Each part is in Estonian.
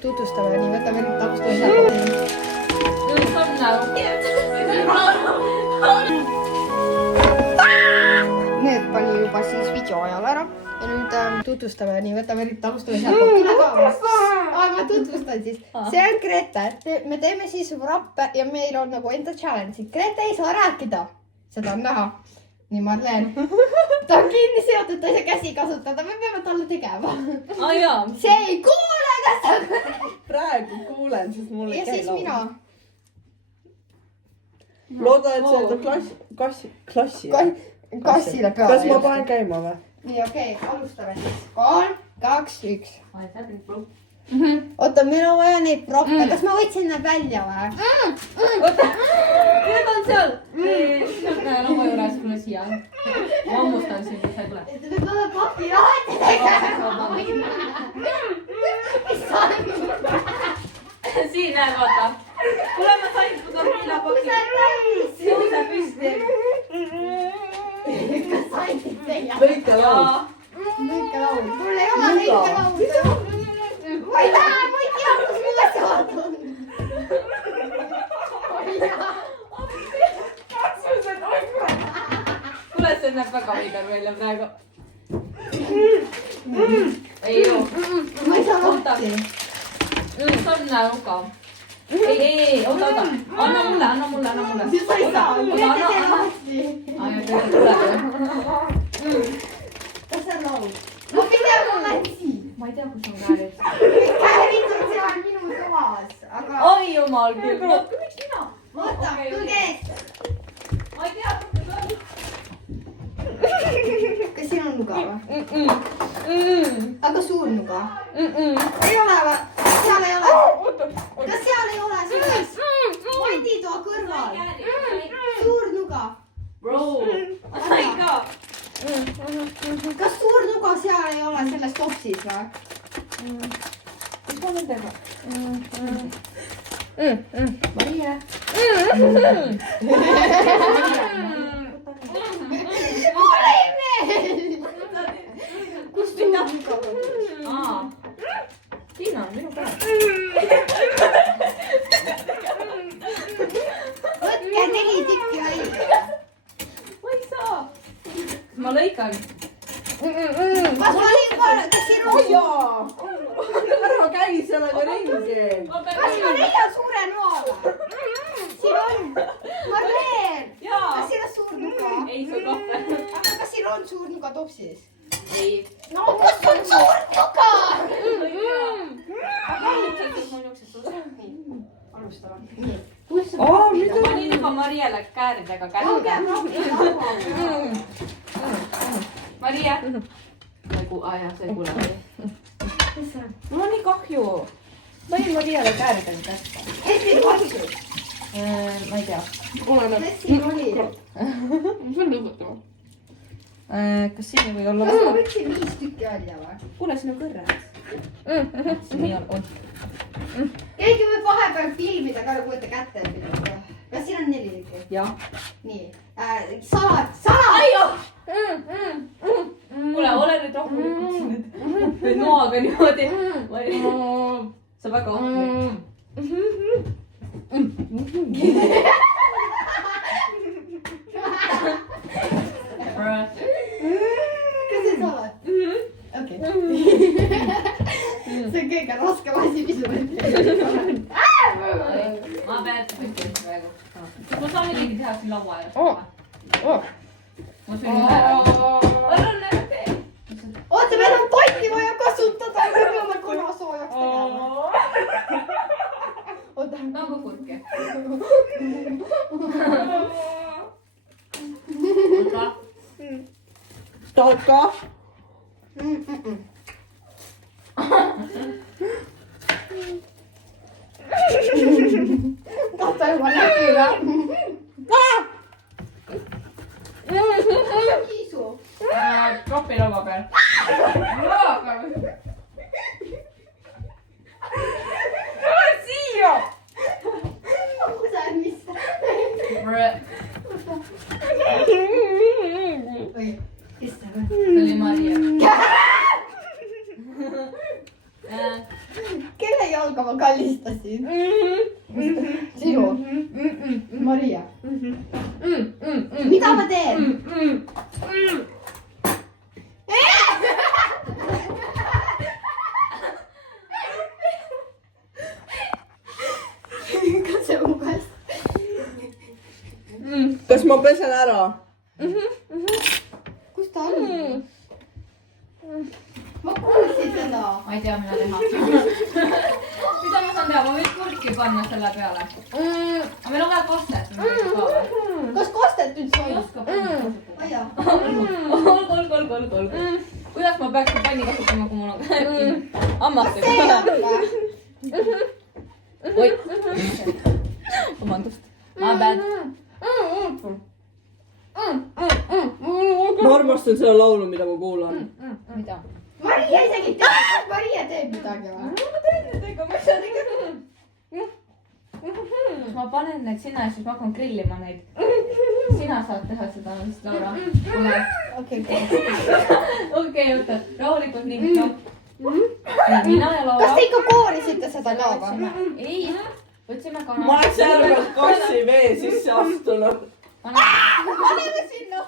Tutvustame, nii võtame nüüd taustuse. Need pani juba siis video ajal ära ja nüüd tutvustame, nii võtame nüüd taustuse. Ma tutvustan siis. See on Grete. Me teeme siis rappe ja meil on nagu enda challenge. Grete ei saa rääkida. Seda on näha. Nii Marleen. Ta on kinni seotud, ta ei saa käsi kasutada. Me peame talle tegema. See ei kuule, kas ta... Praegu kuulen, sest mul ei käi laul. Ja siis mina. Loodan, et see on klassile. Kassile peale. Kas ma panen käima või? Nii, okei. Alustame siis. 3, 2, 1. Oota, meil on vaja neid proppe. Kas ma võtsin need välja või? Oota, need on seal. Laua juures, kuule siia. Ma ammustan sind, kui sa ei tule. Me peame papi lahti tegema. Siin näed, vaata. Kuule, ma sain su tortillapaki. Tõuse püsti. Kas sain siit teha? Lõike laul. Lõike laul. Mul ei ole lõike laul. Ma ei taha, ma ei tea, kus mulle saad on. Kuule, see näeb väga viigar välja praegu. Ei ju. Ma ei saa lahti. See on nuka. Ei, oota. Anna mulle. Sa ei saa, Grete tee lahti. Kas see on laul? Ma pidem on lätsi. Ma ei tea, kus on käärid. Käärid on seal minu toas, aga... Oi jumal küll. Miks mina? Vaata, tulge ette. Ma ei tea, kus see on. Kas siin on nuga või? Aga suur nuga? Ei ole või? Seal ei ole. Kas seal ei ole? Mati too kõrval. Suur nuga. Bro, ma sain ka. Kas suur nuga seal ei ole selles topsis või? Mis ma nüüd teema? Maria. Mul ei meel! Kus suur nuga on? Siin on minu käe. Võtke 4 tükki välja. Ma ei saa. Ma lõikan. Kas ma olin korra, kas siin on suur? Ära käi sellega ringi. Kas ma leian suure noa või? Siin on. Marleen. Kas siin on suur nuga? Ei, see on kahve. Aga kas siin on suur nuga topsis? Ei. No kus on suur nuga? Aga ilmselt on niisugused suusad. Alustame. Ma panin juba Mariele kääridega kätte. Maria. See ei kuule. Mul on nii kahju. Panin Mariele kääridega kätte. Kes siin vastus? Ma ei tea. Kes siin oli? Mis on lõputama? Kas siin ei või olla? Kas ma võtsin 5 tükki välja või? Kuule, siin on kõrred. Nii on. Keegi võib vahepeal filmida ka, kui te kätte pidate. Kas siin on 4 tükki? Jah. Nii. Salat! Kuule, ole nüüd rahulikult siin. Nüüd noaga niimoodi. Sa väga ohtlid. Kas see salat? Okei. See on kõige raskem asi, mis ma ütlen. Ma pean võtma praegu. Ma saan midagi teha siin laua ääres. Ma sõin ühe ära. Oota, meil on totti vaja kasutada. Me peame kuna soojaks tegema. Oota. Nagu kurke. Tahad ka? Tahta juba läbi või? Kiisu. Propi laua peal. Tule siia! Kus on mis? Oi, issand. See oli Maria. Kelle jalga aga ma kallistasin. Sinu. Maria. Mida ma teen? Kas see on kas? Kas ma pesen ära? Kus ta on? Ma kuulsin seda. Ma ei tea, mida teha. Mida ma saan teha? Ma võin kurki panna selle peale. Aga meil on vaja kastet. Kas kastet üldse Ei on? oska panna. Aja. Kolm. Kuidas ma peaksin panni kasutama, kui mul on hammastik? See on või? Oi. Vabandust. Ma bad. Ma armastan seda laulu, mida ma kuulan. Mida? Maria isegi teeb. Kas Maria teeb midagi või? Ma panen need sinna ja siis ma hakkan grillima neid. Sina saad teha seda vist, Laura. Okei. Okei, oota. Rahulikult nii. Mina ja Laura. Kas te ikka koorisite seda ka või? Ei. Võtsime kana. Ma olen selle pealt kassi vee sisse astunud. Paneme sinna.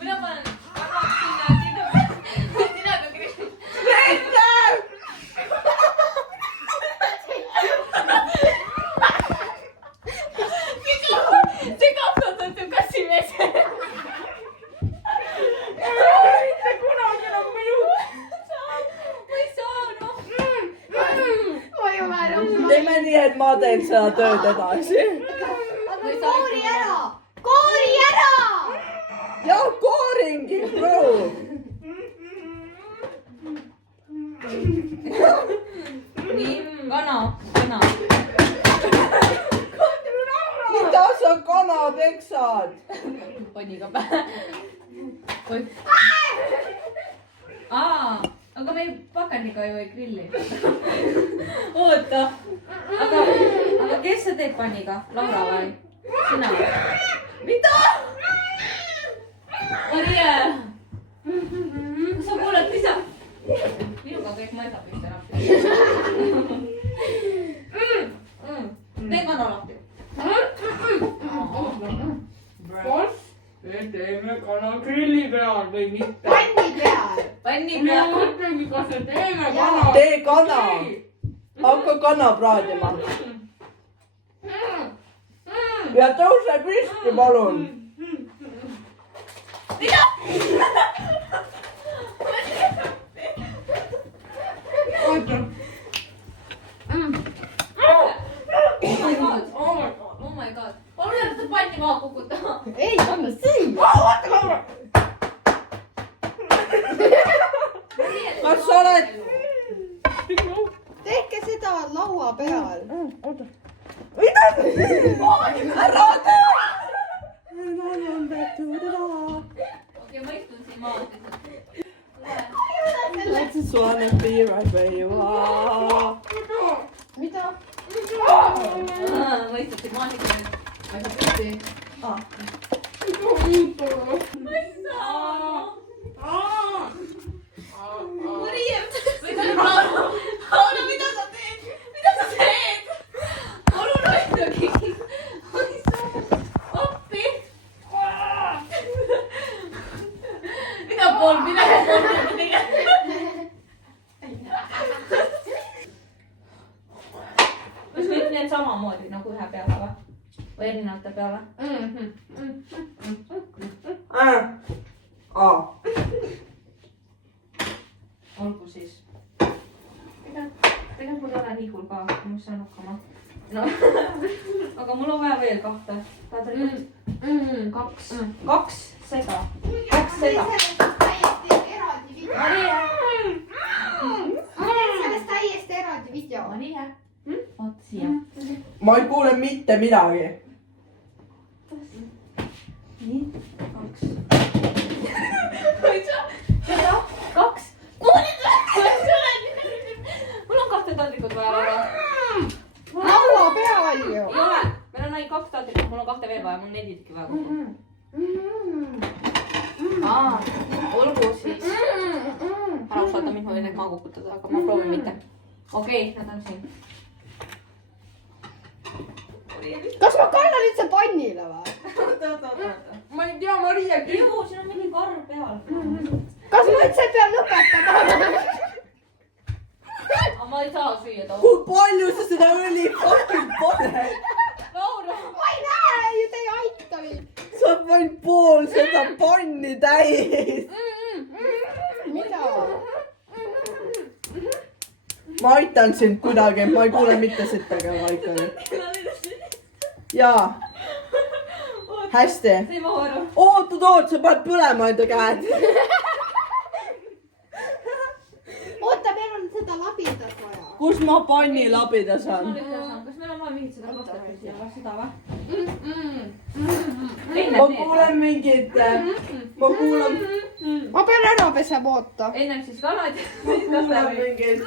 Mina panen sinna ka grillima. See kapsatab kassi mees. Mitte kunagi enam minu. Ma ei saa, noh. Ma ju määran. Teeme nii, et ma teen seda tööd edasi. Aga koori ära! Koori ära! Jah, kooringi, bro. Nii, kana. Mida sa kana peksad? Panniga pähe. Aga me pakendiga ju ei grilli. Oota. Aga kes see teeb panniga? Laura või? Sina? Mida? Maria! Kas sa kuuled isa? Minuga kõik mõistab ühte rappi. Tee kana lahti. Kas me teeme kana grilli peal või mitte? Panni peal! Panni Ma peal. mõtlengi, kas me teeme kana. Tee kana. Hakka kana praadima. Ja tõuse püsti, palun. Oota. Oh my god. Palun ära seda panni maha kukuta. Ei, anna siin! Kas sa oled? Tehke seda laua peal. Mida? Ära tee! Okei, ma istun siin maas. I just wanna be right where you are. Mida? Ma istun siin maas ikka nüüd. Ma ei saa püsti. Ma ei saa. Maria, Laura, mida sa teed? Mida sa teed? Palun hoidagi. Ma ei saa. Appi. Mida pool tegema? Kas kõik need samamoodi nagu ühe peale või? Või erinevate peale? Olgu siis. Tegelikult mul ei ole nii hull ka, ma saan hakkama. No. Aga mul on vaja veel kahte. Tahad veel kaks? Kaks seda. Kaks seda. Täiesti eraldi video. Sellest täiesti eraldi video. Maria. Vaata siia. Ma ei kuule mitte midagi. Nii. Kaks. Ma ei saa. Seda. Kaks. Mul on kahte taldrikut vaja. Laua peal ju. Ei ole. Meil on ainult kaks taldrikut, mul on kahte veel vaja. Mul on nelikki vaja. Olgu siis. võin need maha kukutada, aga ma proovin mitte. Okei, nad on siin. kas ma kannan üldse pannile või? Oota. ma ei tea, Maria küll. Joo, siin on mingi karv peal. kas ma üldse pean lõpetama? Aga ma ei saa süüa too. kui palju sa seda õli fucking paned? Laura! ma ei näe ju, te ei aita mind. sa panid pool seda panni täis. mida? ma aitan sind kuidagi, ma ei kuule mitte sittagi, aga ikkagi. jaa. hästi. See mahu ära. oot, sa paned põlema enda käed. oota, meil on seda labidat vaja. kus ma panni labida saan? Kas meil on vaja mingit seda kasteti siia, kas seda või? ma kuulen mingit, ma kuulen ma pean ära pesema, oota. Ennem siis kanad ja siis kasteti. mingit.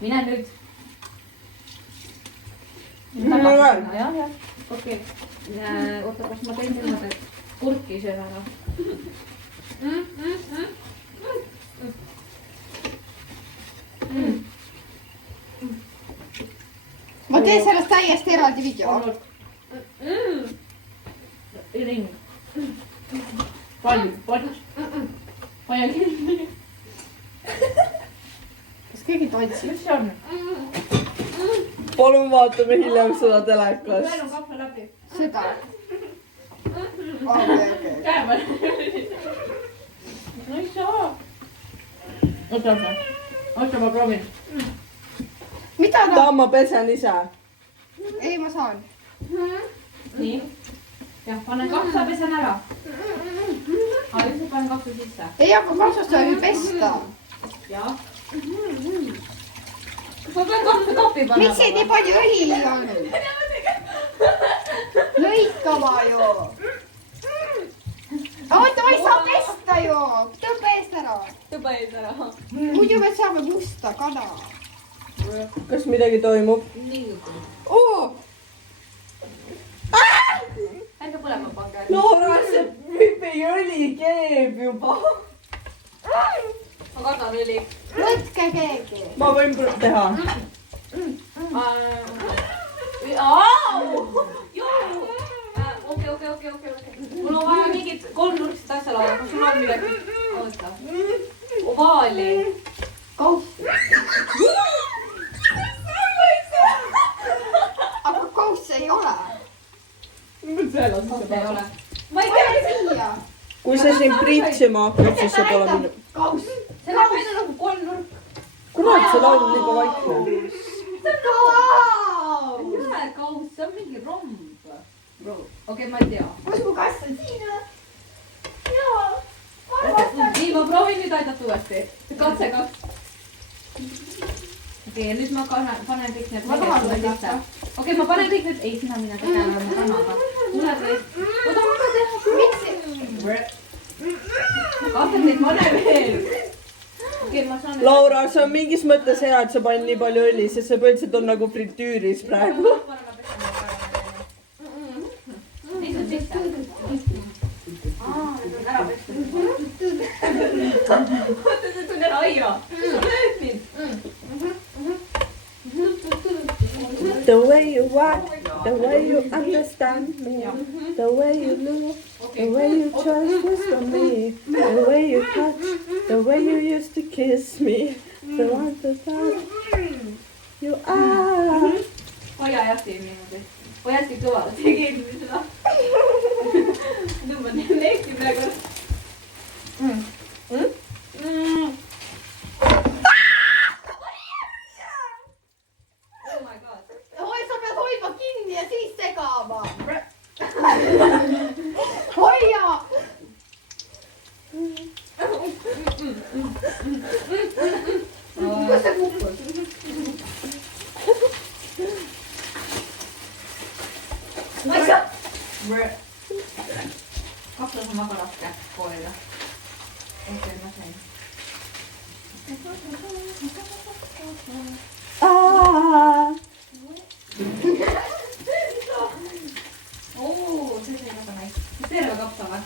Mine nüüd. jah. Okei. Oota, kas ma teen niimoodi, et kurki söön ära? ma teen sellest täiesti eraldi video. Ring. Palju kinni. kas keegi tantsib? Mis see on? palun vaatame hiljem seda telekas. Meil on kahvel läbi. seda. okei. Käe peal. No ei saa. Oota, ma proovin. mida ta? taha ma pesen ise. ei, ma saan. Nii. jah, panen kapsa, pesen ära. Aga nüüd panen kapsa sisse. ei, aga kapsast tuleb ju pesta. jah. kas ma pean kapsa kapi panema? miks siin nii palju õli on? lõikama ju. oota, ma ei saa pesta ju. tõmba eest ära. tõmba ees ära. muidu me saame musta kana. kas midagi toimub? oo. ärge põlema pange. Laura, see pipiõli keeb juba. ma kardan õli. võtke keegi. ma võin teha. okei. mul on vaja mingit kolmnurkset asja laua, kas sul on midagi? oota. ovaali. kauss. aga kauss ei ole. kauss ei ole. ma ei tea, mis siia. kui sa siin pritsima hakkad, siis sa pole minu. kauss. see näeb välja nagu kolmnurk. kurat, see laul on liiga vaikne. ei ole kauss, see on mingi romb. okei, ma ei tea. kus mu kass on? siin või? jaa. nii, ma proovin nüüd aidata uuesti. katse kaks. okei, ja nüüd ma panen kõik need. Ma tahan seda. okei, ma panen kõik need. ei, sina mine tegema, ma kannaga. tuled või? oota, ma tahan teha. miks? ma kahtlen neid pane veel. okei, ma saan. Laura, see on mingis mõttes hea, et sa panid nii palju õli, sest see põhiliselt on nagu fritüüris praegu. Mis on sisse? Need on ära pestud. oota, see tuli ära aia. mis sa lööd mind? The way you walk, the way you understand me, the way you look, the way you trust for me, the way you touch, the way you used to kiss me, the one that you are. hoia jah siin niimoodi. hoia hästi kõvalt, ei keegi seda. tõmban neekti praegu. Oh my god. oi, sa pead hoidma kinni ja siis segama. hoia. kus see kukkus? ma ei saa. kapsas on väga raske koolida. okei, ma sain. see sai väga nice. terve kapsa või?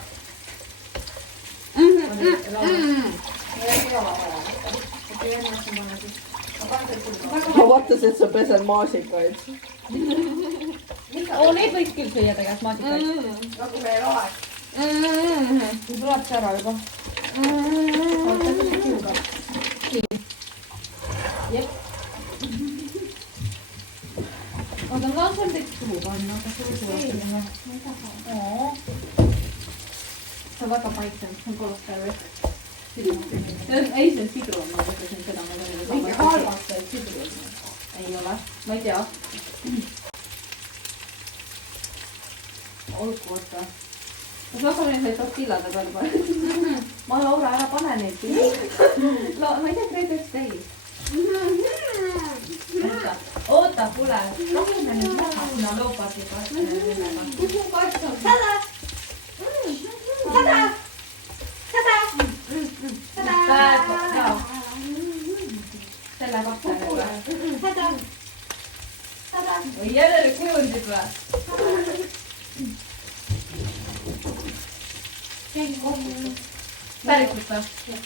ei ole vaja võtta. Okei, ennast on panna siis. ma vaatasin, et sa pesed maasikaid. Oo, neid võiks küll süüa tegelikult maasikaid. Nagu meie lahe. Tuleb see ära juba. Jep. Oota, ma tahan seal teist suhu panna, aga suhu suhu. Oo. See on väga paiksev, see on kolostal või? Ei, see on sidrun, ma mõtlesin seda. Mingi halvast see sidrun. Ei ole, ma ei tea. Olgu, oota. Kas hakkame neid tortillade peale panema? Ma Laura, ära pane neid. Ma ei tea, Grete teis. Oota, kuule. Lahime nüüd maha sinna loopati millega. Kuhu kaits on? Sada! Sada! Sada! Sada! Selle kapsele. Sada! Sada! Või jälle kujundid või? Keegi kokku. Päriselt või?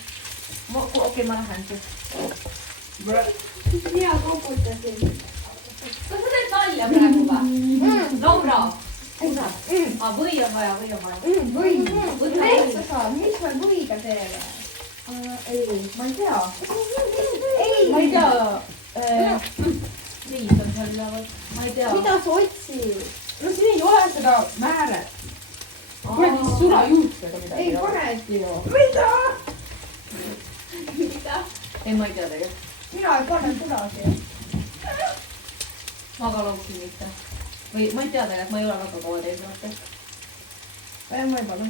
Okei, ma lähen siis. Mina koputasin. Kas sa teed nalja praegu või? Laura! Või on vaja, või on vaja. Või? Täitsa saab. Mis me võiga teeme? Ei. Ma ei tea. Ei. Ma ei tea. Liis on seal üleval. Ma ei tea. Mida sa otsid? no siin ei ole seda määret. kuradi sulajuustega midagi. Ei panegi ju. mida? Ei, ma ei tea tegelikult. Mina ei pane kunagi. Ma ka loogsin mitte. Või ma ei tea tegelikult, ma ei ole väga kaua teinud. Ma ei pane.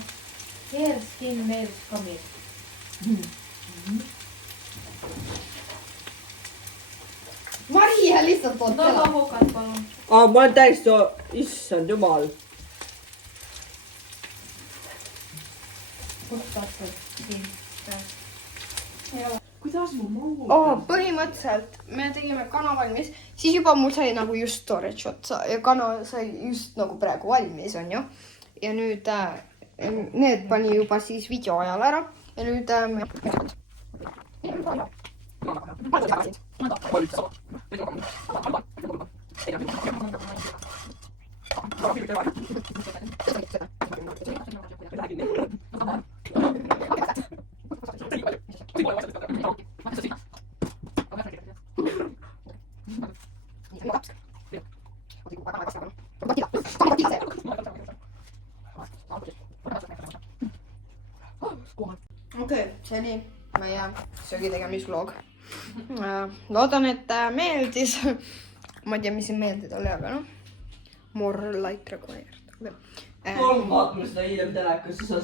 Hair skin nails coming. Maria lihtsalt on No tela. hokad palun. ma olen täiesti, issand jumal. Kust tahad siin? kuidas mu muu? Põhimõtteliselt me tegime kana valmis, siis juba mul sai nagu just storage otsa ja kana sai just nagu praegu valmis, on ju. Ja nüüd need pani juba siis video ajal ära ja nüüd okei, see oli meie söögitegemisvlog. Loodan, et meeldis. Ma ei tea, mis siin meeldida oli, aga noh. More like required. Kolm vaatame seda hiljem telekas, siis